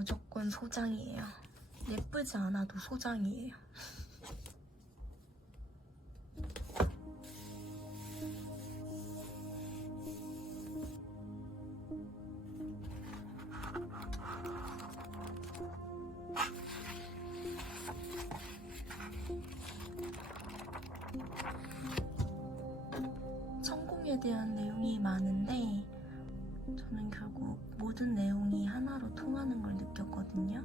무조건 소장이에요. 예쁘지 않아도 소장이에요. 성공에 대한 내용이 많은데 저는 결국 모든 내용이 하나로 통하는 걸 느꼈거든요.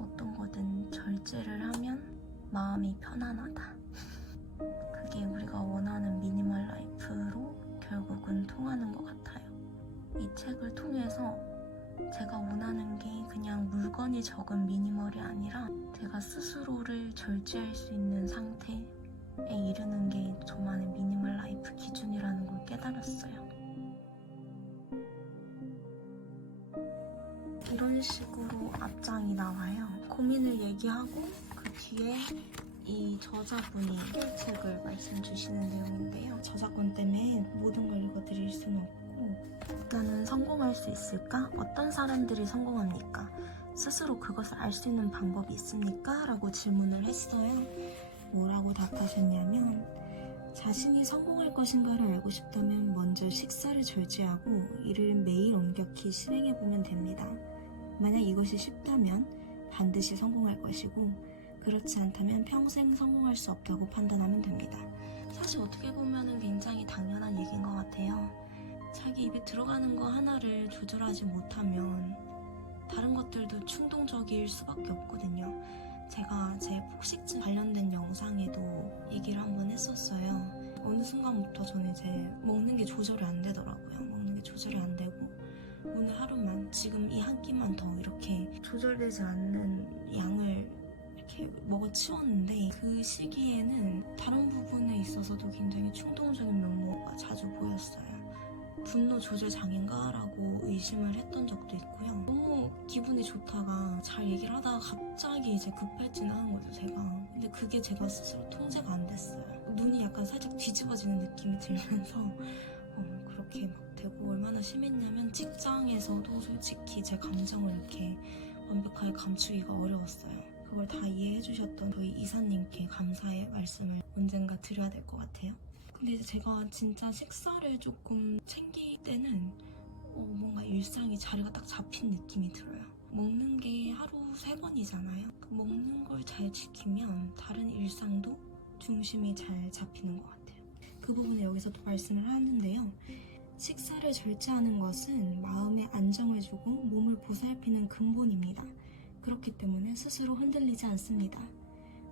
어떤 거든 절제를 하면 마음이 편안하다. 그게 우리가 원하는 미니멀 라이프로 결국은 통하는 것 같아요. 이 책을 통해서 제가 원하는 게 그냥 물건이 적은 미니멀이 아니라 제가 스스로를 절제할 수 있는 상태에 이르는 게 저만의 미니멀 라이프 기준이라는 걸 깨달았어요. 이런 식으로 앞장이 나와요. 고민을 얘기하고 그 뒤에 이 저자분이 해결책을 말씀 주시는 내용인데요. 저작권 때문에 모든 걸 읽어드릴 수는 없고, 나는 성공할 수 있을까? 어떤 사람들이 성공합니까? 스스로 그것을 알 수 있는 방법이 있습니까? 라고 질문을 했어요. 뭐라고 답하셨냐면, 자신이 성공할 것인가를 알고 싶다면 먼저 식사를 절제하고 이를 매일 엄격히 실행해보면 됩니다. 만약 이것이 쉽다면 반드시 성공할 것이고, 그렇지 않다면 평생 성공할 수 없다고 판단하면 됩니다. 사실 어떻게 보면 굉장히 당연한 얘기인 것 같아요. 자기 입에 들어가는 거 하나를 조절하지 못하면 다른 것들도 충동적일 수밖에 없거든요. 제가 제 폭식증 관련된 영상에도 얘기를 한번 했었어요. 어느 순간부터 저는 이제 먹는 게 조절이 안 되더라고요. 먹는 게 조절이 안 되고 오늘 하루만 지금 이 한 끼만 더 이렇게 조절되지 않는 양을 이렇게 먹어치웠는데, 그 시기에는 다른 부분에 있어서도 굉장히 충동적인 면모가 자주 보였어요. 분노 조절 장애인가? 라고 의심을 했던 적도 있고요. 너무 기분이 좋다가 잘 얘기를 하다가 갑자기 이제 급발진하는 거죠, 제가. 근데 그게 제가 스스로 통제가 안 됐어요. 눈이 약간 살짝 뒤집어지는 느낌이 들면서 그렇게 막 되고, 얼마나 심했냐면 직장에서도 솔직히 제 감정을 이렇게 완벽하게 감추기가 어려웠어요. 그걸 다 이해해 주셨던 저희 이사님께 감사의 말씀을 언젠가 드려야 될 것 같아요. 근데 이제 제가 진짜 식사를 조금 챙길 때는 뭔가 일상이 자리가 딱 잡힌 느낌이 들어요. 먹는 게 하루 3번이잖아요. 먹는 걸 잘 지키면 다른 일상도 중심이 잘 잡히는 것 같아요. 그 부분을 여기서도 말씀을 하는데요. 식사를 절제하는 것은 마음에 안정을 주고 몸을 보살피는 근본입니다. 그렇기 때문에 스스로 흔들리지 않습니다.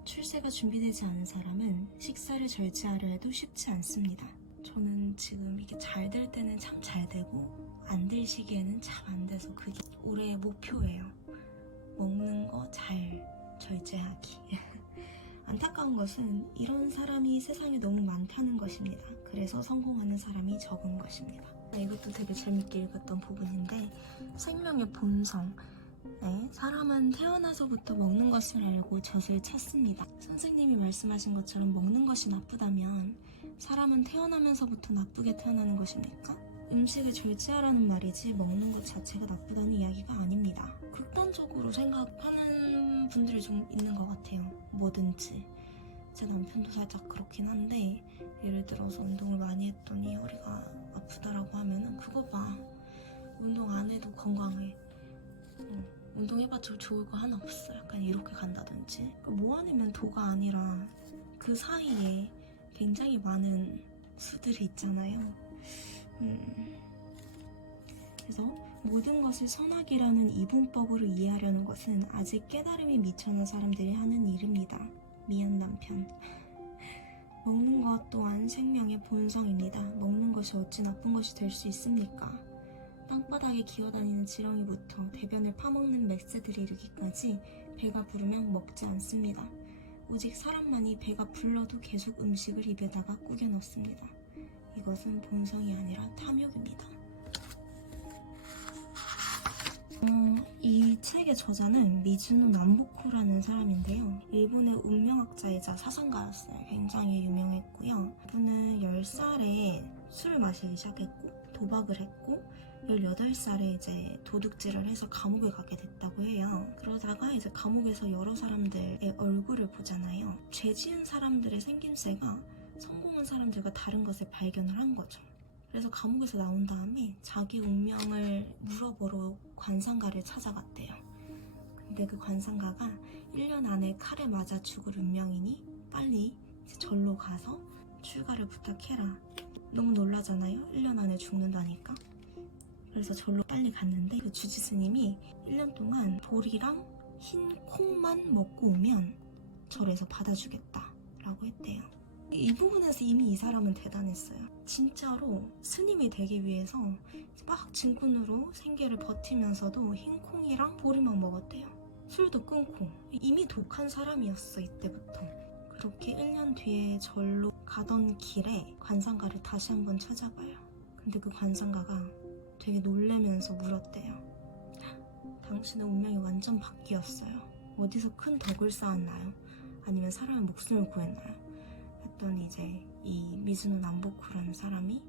출세가 준비되지 않은 사람은 식사를 절제하려 해도 쉽지 않습니다. 저는 지금 이게 잘 될 때는 참 잘 되고 안 될 시기에는 참 안 돼서 그게 올해의 목표예요. 먹는 거 잘 절제하기. 안타까운 것은 이런 사람이 세상에 너무 많다는 것입니다. 그래서 성공하는 사람이 적은 것입니다. 이것도 되게 재밌게 읽었던 부분인데, 생명의 본성. 네, 사람은 태어나서부터 먹는 것을 알고 젖을 찾습니다. 선생님이 말씀하신 것처럼 먹는 것이 나쁘다면 사람은 태어나면서부터 나쁘게 태어나는 것입니까? 음식을 절제하라는 말이지 먹는 것 자체가 나쁘다는 이야기가 아닙니다. 극단적으로 생각하는 분들이 좀 있는 것 같아요. 뭐든지. 제 남편도 살짝 그렇긴 한데, 예를 들어서 운동을 많이 했더니 허리가 아프다라고 하면은 그거 봐, 운동 안 해도 건강해. 운동해봤자 좋을 거 하나 없어. 약간 이렇게 간다든지. 뭐 아니면 도가 아니라 그 사이에 굉장히 많은 수들이 있잖아요. 그래서 모든 것을 선악이라는 이분법으로 이해하려는 것은 아직 깨달음이 미천한 사람들이 하는 일입니다. 미안 남편. 먹는 것 또한 생명의 본성입니다. 먹는 것이 어찌 나쁜 것이 될 수 있습니까? 땅바닥에 기어다니는 지렁이부터 배변을 파먹는 맥스들이 이르기까지 배가 부르면 먹지 않습니다. 오직 사람만이 배가 불러도 계속 음식을 입에다가 꾸겨 넣습니다. 이것은 본성이 아니라 탐욕입니다. 이 책의 저자는 미즈노 남보코라는 사람인데요. 일본의 운명학자이자 사상가였어요. 굉장히 유명했고요. 그분은 10살에 술을 마시기 시작했고 도박을 했고 18살에 이제 도둑질을 해서 감옥에 가게 됐다고 해요. 그러다가 이제 감옥에서 여러 사람들의 얼굴을 보잖아요. 죄 지은 사람들의 생김새가 성공한 사람들과 다른 것을 발견을 한 거죠. 그래서 감옥에서 나온 다음에 자기 운명을 물어보러 관상가를 찾아갔대요. 근데 그 관상가가 1년 안에 칼에 맞아 죽을 운명이니 빨리 이제 절로 가서 출가를 부탁해라. 너무 놀라잖아요. 1년 안에 죽는다니까. 그래서 절로 빨리 갔는데 그 주지 스님이 1년 동안 보리랑 흰 콩만 먹고 오면 절에서 받아주겠다 라고 했대요. 이 부분에서 이미 이 사람은 대단했어요. 진짜로 스님이 되기 위해서 막 진군으로 생계를 버티면서도 흰 콩이랑 보리만 먹었대요. 술도 끊고. 이미 독한 사람이었어, 이때부터. 그렇게 1년 뒤에 절로 가던 길에 관상가를 다시 한번 찾아가요. 근데 그 관상가가 되게 놀래면서 물었대요. 당신의 운명이 완전 바뀌었어요. 어디서 큰 덕을 쌓았나요? 아니면 사람의 목숨을 구했나요? 했더니 이제 이 미즈노 남보쿠라는 사람이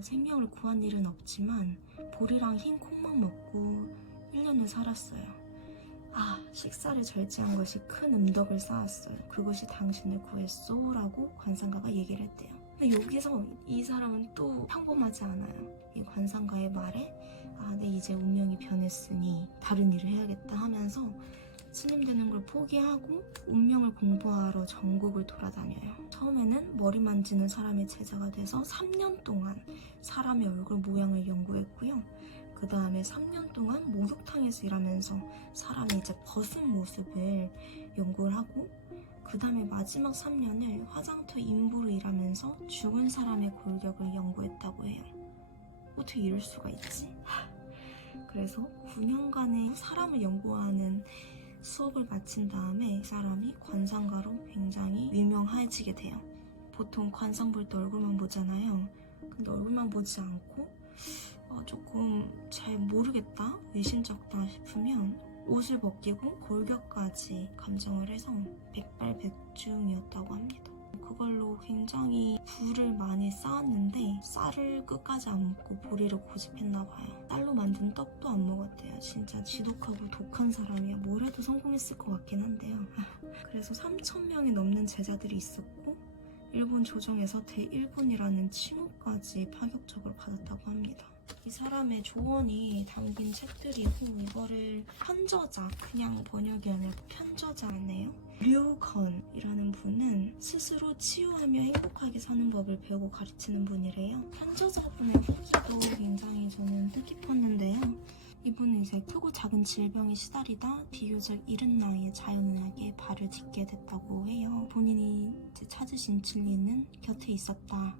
생명을 구한 일은 없지만 보리랑 흰 콩만 먹고 1년을 살았어요. 식사를 절제한 것이 큰 음덕을 쌓았어요. 그것이 당신을 구했소 라고 관상가가 얘기를 했대요. 근데 여기서 이 사람은 또 평범하지 않아요. 이 관상가의 말에 내 이제 운명이 변했으니 다른 일을 해야겠다 하면서 스님 되는 걸 포기하고 운명을 공부하러 전국을 돌아다녀요. 처음에는 머리 만지는 사람의 제자가 돼서 3년 동안 사람의 얼굴 모양을 연구했고요. 그 다음에 3년 동안 목욕탕에서 일하면서 사람의 이제 벗은 모습을 연구를 하고, 그 다음에 마지막 3년을 화장터 인부로 일하면서 죽은 사람의 골격을 연구했다고 해요. 어떻게 이럴 수가 있지? 그래서 9년간의 사람을 연구하는 수업을 마친 다음에 이 사람이 관상가로 굉장히 유명해지게 돼요. 보통 관상 볼 때 얼굴만 보잖아요. 근데 얼굴만 보지 않고 조금 잘 모르겠다, 의심쩍다 싶으면 옷을 벗기고 골격까지 감정을 해서 백발백중이었다고 합니다. 그걸로 굉장히 부를 많이 쌓았는데 쌀을 끝까지 안 먹고 보리를 고집했나 봐요. 쌀로 만든 떡도 안 먹었대요. 진짜 지독하고 독한 사람이야. 뭘 해도 성공했을 것 같긴 한데요. 그래서 3,000명이 넘는 제자들이 있었고 일본 조정에서 대일본이라는 칭호까지 파격적으로 받았다고 합니다. 이 사람의 조언이 담긴 책들이고, 이거를 편저자, 그냥 번역이 아니라 편저자네요. 류건이라는 분은 스스로 치유하며 행복하게 사는 법을 배우고 가르치는 분이래요. 편저자분의 후기도 굉장히 저는 뜻깊었는데요. 이분은 이제 크고 작은 질병에 시달리다 비교적 이른 나이에 자연은하게 발을 딛게 됐다고 해요. 본인이 이제 찾으신 진리는 곁에 있었다.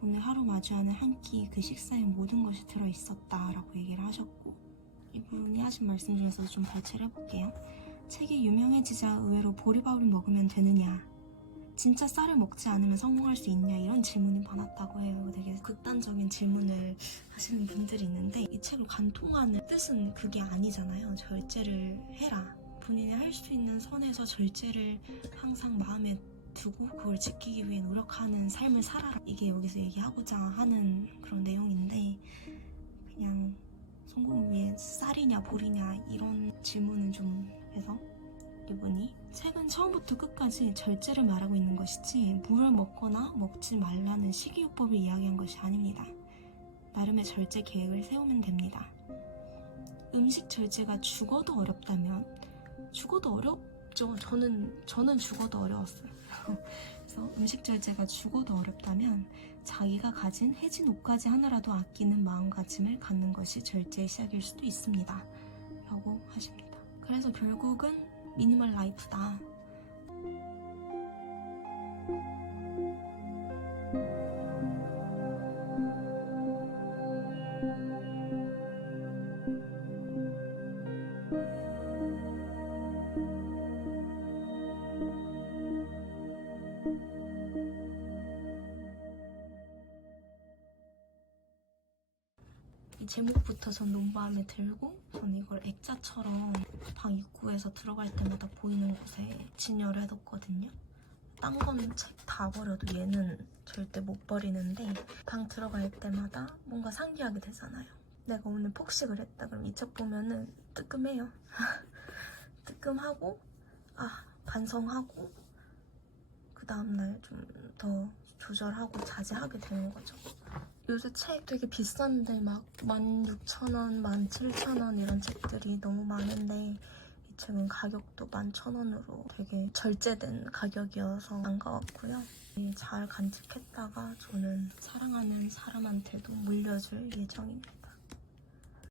오늘 하루 마주하는 한 끼 그 식사에 모든 것이 들어있었다 라고 얘기를 하셨고, 이분이 하신 말씀 중에서 좀 발췌를 해볼게요. 책이 유명해지자 의외로 보리밥을 먹으면 되느냐, 진짜 쌀을 먹지 않으면 성공할 수 있냐, 이런 질문이 많았다고 해요. 되게 극단적인 질문을 하시는 분들이 있는데, 이 책을 관통하는 뜻은 그게 아니잖아요. 절제를 해라. 본인이 할 수 있는 선에서 절제를 항상 마음에 두고 그걸 지키기 위해 노력하는 삶을 살아라. 이게 여기서 얘기하고자 하는 그런 내용인데, 그냥 성공을 위해 쌀이냐 보리냐 이런 질문은 좀 해서 이분이 책은 처음부터 끝까지 절제를 말하고 있는 것이지 물을 먹거나 먹지 말라는 식이요법을 이야기한 것이 아닙니다. 나름의 절제 계획을 세우면 됩니다. 음식 절제가 죽어도 어렵다면, 죽어도 어렵죠. 저는 죽어도 어려웠어요. 그래서 음식 절제가 죽어도 어렵다면 자기가 가진 해진 옷까지 하나라도 아끼는 마음가짐을 갖는 것이 절제의 시작일 수도 있습니다 라고 하십니다. 그래서 결국은 미니멀 라이프다. 이 제목부터 전 너무 마음에 들고, 전 이걸 액자처럼 방 입구에서 들어갈 때마다 보이는 곳에 진열을 해뒀거든요. 딴 건 책 다 버려도 얘는 절대 못 버리는데 방 들어갈 때마다 뭔가 상기하게 되잖아요. 내가 오늘 폭식을 했다 그럼 이 책 보면은 뜨끔해요. 뜨끔하고 반성하고 그 다음날 좀 더 조절하고 자제하게 되는 거죠. 요새 책 되게 비싼데 막 16,000원, 17,000원 이런 책들이 너무 많은데 이 책은 가격도 11,000원으로 되게 절제된 가격이어서 반가웠고요. 잘 간직했다가 저는 사랑하는 사람한테도 물려줄 예정입니다.